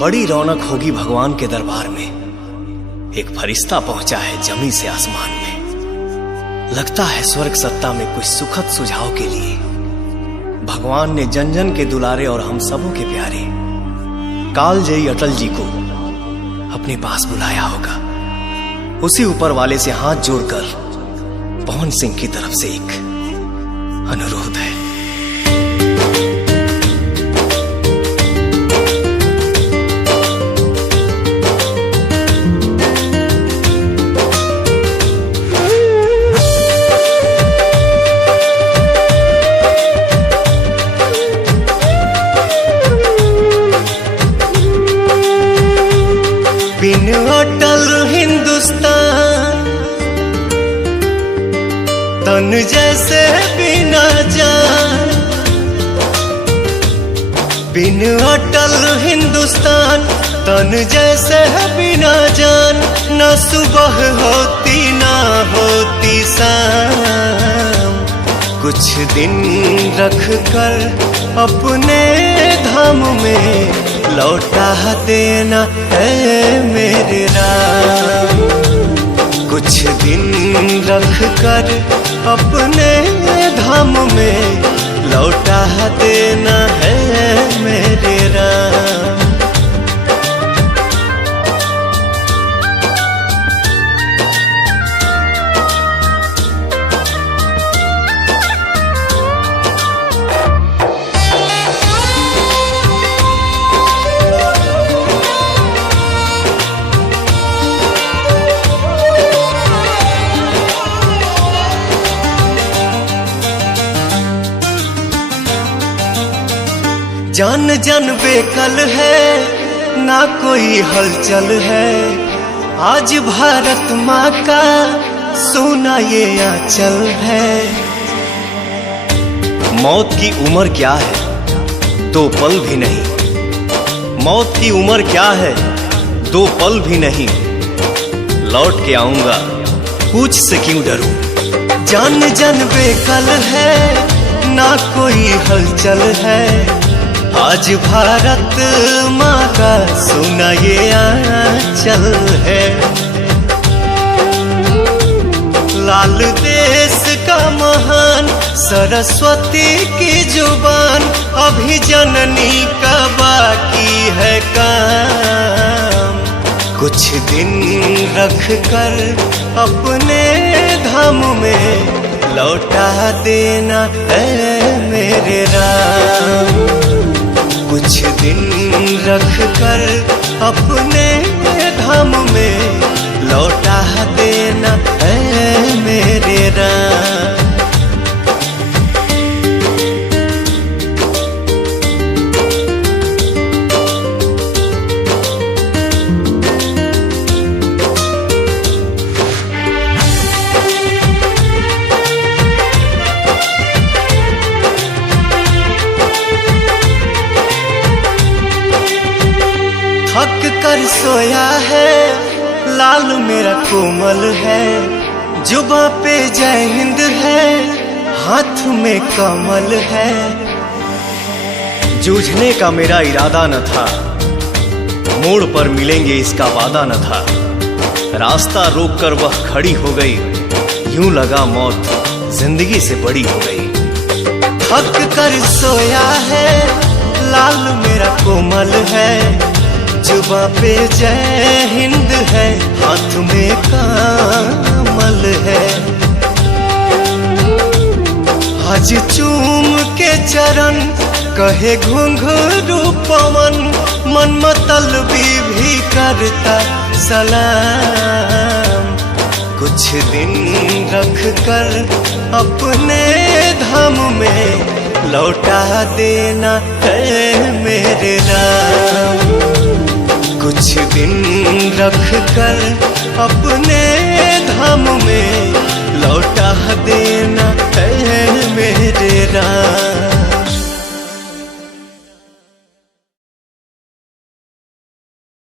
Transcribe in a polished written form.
बड़ी रौनक होगी भगवान के दरबार में। एक फरिश्ता पहुंचा है जमीन से आसमान में। लगता है स्वर्ग सत्ता में कुछ सुखद सुझाव के लिए भगवान ने जन जन के दुलारे और हम सबों के प्यारे कालजयी अटल जी को अपने पास बुलाया होगा। उसी ऊपर वाले से हाथ जोड़कर पवन सिंह की तरफ से एक अनुरोध है। बिन अटल हिंदुस्तान तन जैसे बिना जान। बिन अटल हिंदुस्तान तन जैसे बिना जान। न सुबह होती ना होती शाम। कुछ दिन रख कर अपने धाम में लौटा देना है मेरे राम। कुछ दिन रख कर अपने धाम में लौटा देना है मेरे राम। जान जन बेकल है ना कोई हलचल है। आज भारत माँ का सोना ये आंचल है। मौत की उम्र क्या है 2 पल भी नहीं। मौत की उम्र क्या है 2 पल भी नहीं। लौट के आऊंगा पूछ से क्यों डरूं। जान जन बेकल है ना कोई हलचल है। आज भारत माँ का सोना ये आंचल है। लाल देश का महान सरस्वती की जुबान। अभी जननी का बाकी है काम। कुछ दिन रख कर अपने धाम में लौटा देना है मेरे राम। कुछ दिन रख कर अपने धाम में लौटा देना है मेरे राम। थक कर सोया है लाल मेरा कोमल है। जुबां पे जय हिंद है हाथ में कमल है। जूझने का मेरा इरादा न था। मोड़ पर मिलेंगे इसका वादा न था। रास्ता रोक कर वह खड़ी हो गई। यूं लगा मौत जिंदगी से बड़ी हो गई। थक कर सोया है लाल मेरा कोमल है। जुबां पे जय हिंद है हाथ में कमल है। आज चूम के चरण कहे घुंघरू पवन। मन मतलबी भी करता सलाम। कुछ दिन रख कर अपने धाम में लौटा देना है मेरे राम। कुछ दिन रख कर अपने धाम में लौटा देना है मेरे राम।